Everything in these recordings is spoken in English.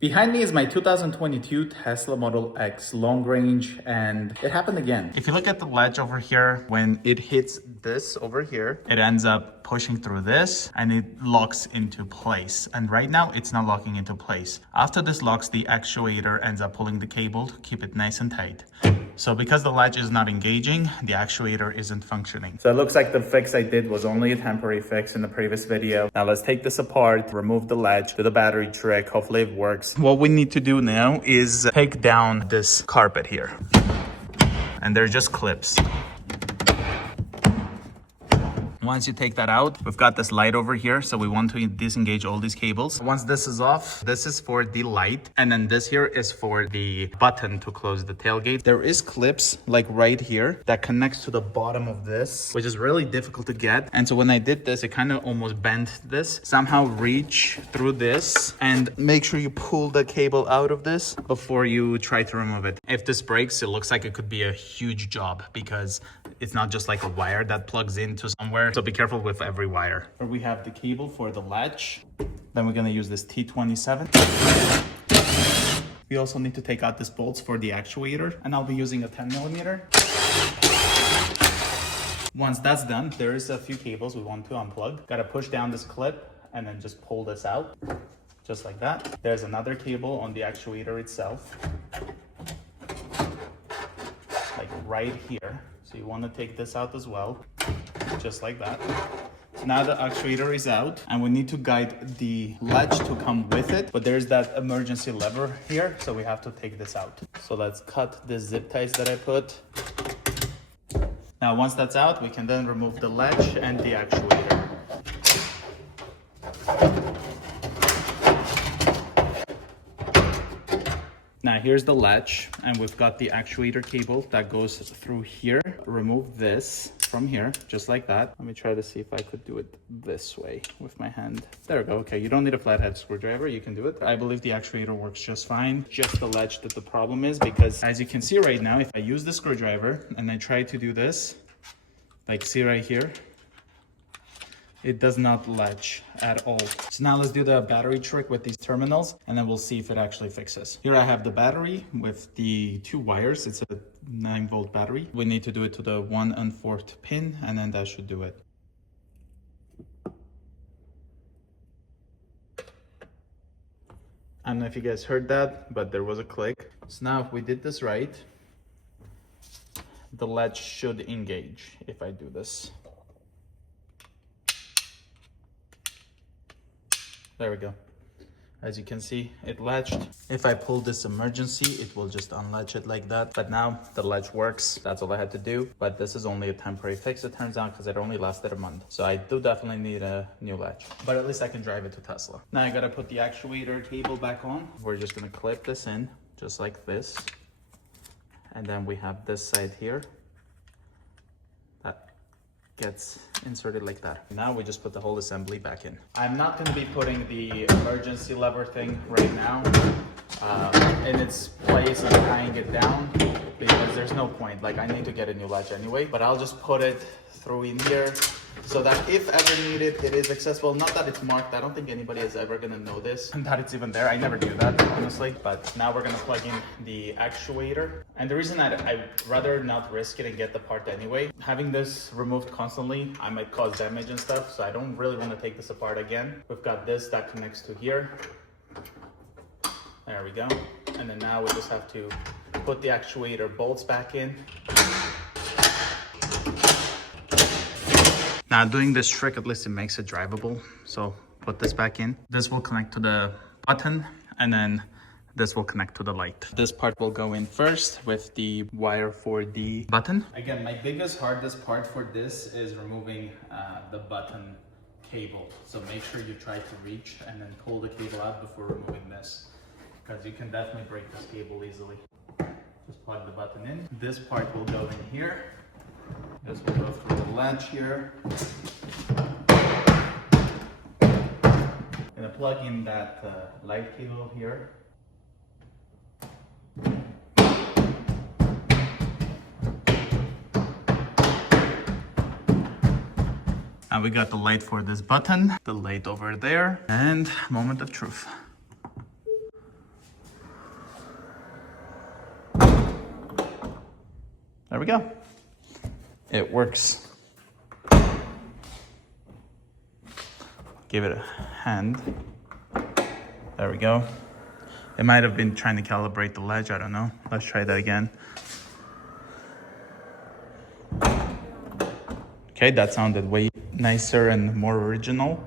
Behind me is my 2022 Tesla Model X long range, and it happened again. If you look at the latch over here, when it hits this over here, it ends up pushing through this and it locks into place. And right now it's not locking into place. After this locks, the actuator ends up pulling the cable to keep it nice and tight. So because the latch is not engaging, the actuator isn't functioning. So it looks like the fix I did was only a temporary fix in the previous video. Now let's take this apart, remove the latch, do the battery trick. Hopefully it works. What we need to do now is take down this carpet here. And they're just clips. Once you take that out, we've got this light over here. So we want to disengage all these cables. Once this is off, this is for the light. And then this here is for the button to close the tailgate. There is clips like right here that connects to the bottom of this, which is really difficult to get. And so when I did this, it kind of almost bent this. Somehow reach through this and make sure you pull the cable out of this before you try to remove it. If this breaks, it looks like it could be a huge job because it's not just like a wire that plugs into somewhere. So be careful with every wire. Here we have the cable for the latch. Then we're gonna use this T27. We also need to take out this bolts for the actuator, and I'll be using a 10mm. Once that's done, there is a few cables we want to unplug. Gotta push down this clip and then just pull this out, just like that. There's another cable on the actuator itself, like right here. So you want to take this out as well, just like that. So now the actuator is out and we need to guide the latch to come with it, but there's that emergency lever here, so we have to take this out. So let's cut the zip ties that I put. Now once that's out, we can then remove the latch and the actuator. Now here's the latch, and we've got the actuator cable that goes through here. Remove this from here, just like that. Let me try to see if I could do it this way with my hand. There we go. Okay, you don't need a flathead screwdriver, you can do it. I believe the actuator works just fine. Just the latch that the problem is, because as you can see right now, if I use the screwdriver and I try to do this, like see right here, it does not latch at all. So now let's do the battery trick with these terminals, and then we'll see if it actually fixes. Here I have the battery with the 2 wires. It's a 9-volt battery. We need to do it to the 1 1/4 pin, and then that should do it. I don't know if you guys heard that, but there was a click. So now if we did this right, the latch should engage if I do this. There we go. As you can see, it latched. If I pull this emergency, it will just unlatch it like that. But now the latch works. That's all I had to do. But this is only a temporary fix, it turns out, because it only lasted a month. So I do definitely need a new latch. But at least I can drive it to Tesla. Now I gotta put the actuator cable back on. We're just gonna clip this in, just like this. And then we have this side here that gets inserted like that. Now we just put the whole assembly back in. I'm not going to be putting the emergency lever thing right now in its place and tying it down, because there's no point. Like, I need to get a new latch anyway, but I'll just put it through in here so that if ever needed, it is accessible. Not that it's marked. I don't think anybody is ever gonna know this and that it's even there. I never do that, honestly. But now we're gonna plug in the actuator. And the reason that I'd rather not risk it and get the part anyway, having this removed constantly, I might cause damage and stuff. So I don't really want to take this apart again. We've got this that connects to here. There we go. And then now we just have to put the actuator bolts back in. Now doing this trick, at least it makes it drivable. So put this back in. This will connect to the button, and then this will connect to the light. This part will go in first with the wire for the button. Again, my biggest, hardest part for this is removing the button cable. So make sure you try to reach and then pull the cable out before removing this, because you can definitely break this cable easily. Just plug the button in. This part will go in here. This will go through the latch here. Gonna plug in that light cable here. And we got the light for this button, the light over there, and moment of truth. There we go. It works. Give it a hand. There we go. It might have been trying to calibrate the ledge, I don't know. Let's try that again. Okay, that sounded way nicer and more original.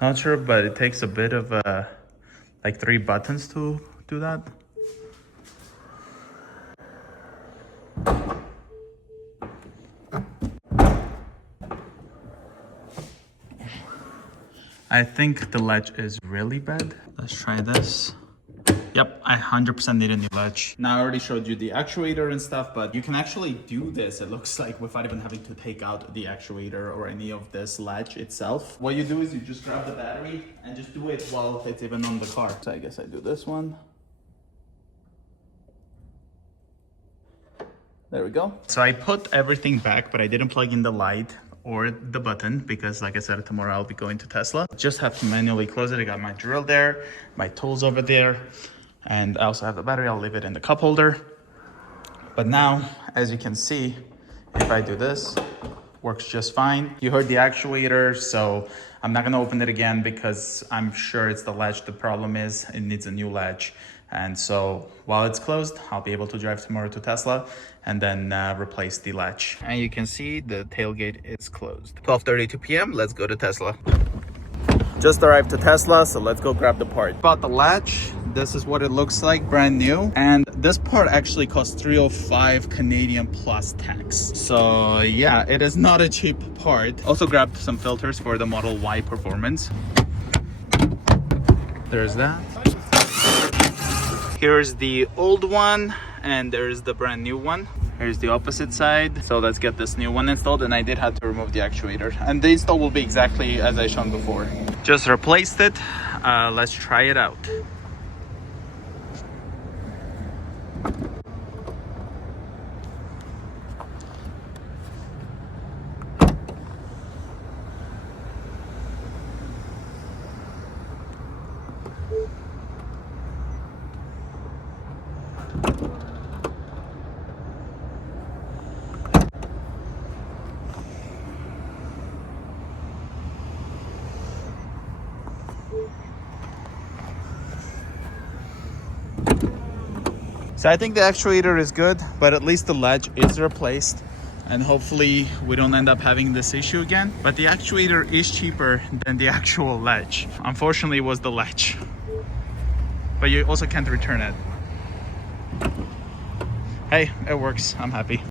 Not sure, but it takes a bit of like 3 buttons to do that. I think the latch is really bad. Let's try this. Yep, I 100% need a new latch. Now I already showed you the actuator and stuff, but you can actually do this, it looks like, without even having to take out the actuator or any of this latch itself. What you do is you just grab the battery and just do it while it's even on the car. So I guess I do this one. There we go. So I put everything back, but I didn't plug in the light or the button because, like I said, tomorrow I'll be going to Tesla. Just have to manually close it. I got my drill there, my tools over there, and I also have the battery. I'll leave it in the cup holder. But now, as you can see, if I do this, works just fine. You heard the actuator, so I'm not gonna open it again because I'm sure it's the latch. The problem is it needs a new latch. And so while it's closed, I'll be able to drive tomorrow to Tesla and then replace the latch. And you can see the tailgate is closed. 12:32 p.m. Let's go to Tesla. Just arrived to Tesla, so let's go grab the part. About the latch, this is what it looks like, brand new. And this part actually costs 305 Canadian plus tax. So yeah, it is not a cheap part. Also grabbed some filters for the Model Y Performance. There's that. Here's the old one and there's the brand new one. Here's the opposite side. So let's get this new one installed, and I did have to remove the actuator. And the install will be exactly as I shown before. Just replaced it. Let's try it out. So I think the actuator is good, but at least the latch is replaced, and hopefully we don't end up having this issue again. But the actuator is cheaper than the actual latch. Unfortunately, it was the latch. But you also can't return it. Hey, it works. I'm happy.